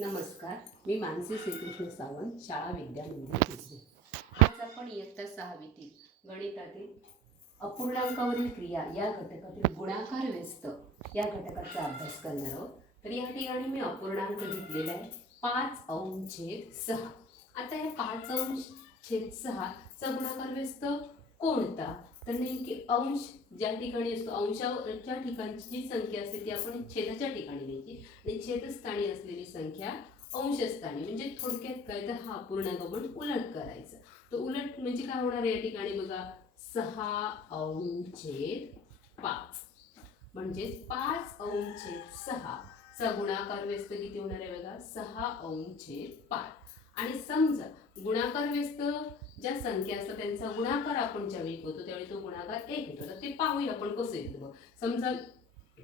नमस्कार, मी मानसी श्रीकृष्ण सावंत, शाळा विद्यामंदिर तिसरी. आज आपण इयत्ता 6वीतील गणितातील अपूर्णांकावरील क्रिया या घटकातील गुणाकार व्यस्त या घटकाचा अभ्यास करणार आहोत. तर या ठिकाणी मी अपूर्णांक घेतलेला आहे 5/6. आता हे 5/6 चा गुणाकार व्यस्त कोणता? तर नेमकी अंश ज्या ठिकाणी असतो, अंशाच्या ठिकाणची जी संख्या असते ती आपण छेदाच्या ठिकाणी द्यायची आणि छेदस्थानी असलेली संख्या अंशस्थानी. म्हणजे थोडक्यात काय तर हा अपूर्णांक आपण उलट करायचा. तो उलट म्हणजे काय होणार आहे या ठिकाणी बघा, 6/5 म्हणजे 5/6 चा गुणाकार व्यस्त किती होणार आहे बघा, 6/5. आणि समजा गुणाकार व्यस्त ज्या संख्या असतात त्यांचा गुणाकार आपण ज्यावेळी करतो त्यावेळी तो गुणाकार 1 येतो. तर ते पाहूया आपण कसं येतं. समजा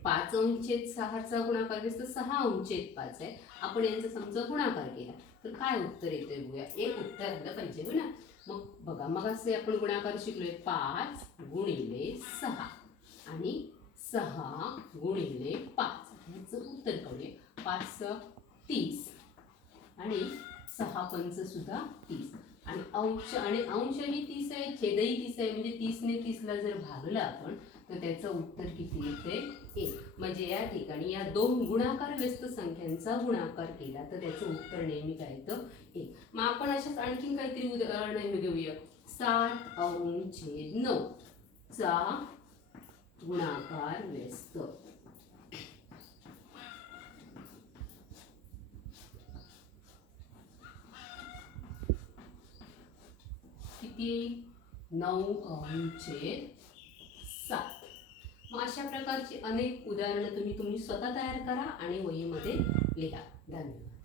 5/6 चा गुणाकार व्यस्त 6/5 आहे. आपण यांचा समजा गुणाकार केला तर काय उत्तर येते बघूया. एक उत्तर आलं पाहिजे हो ना. मग बघा, मग असे आपण गुणाकार शिकलोय 5×6 आणि 6×5. याचं उत्तर काढूया. 5×6 आणि 6×5 सुद्धा 30 आणि अंशही 30 आहे, छेदही 30 आहे. म्हणजे 30 ने 30 ला जर भागलं आपण तर त्याचं उत्तर किती येते? 1. म्हणजे या ठिकाणी या दोन गुणाकार व्यस्त संख्यांचा गुणाकार केला तर त्याचं उत्तर नेहमी काय येतं? 1. मग आपण अशाच आणखीन काहीतरी उदाहरण घेऊया. 7/9 चा गुणाकार व्यस्त किती? 9/7. मग अशा प्रकारची अनेक उदाहरणं तुम्ही स्वतः तयार करा आणि वहीमध्ये लिहा. धन्यवाद.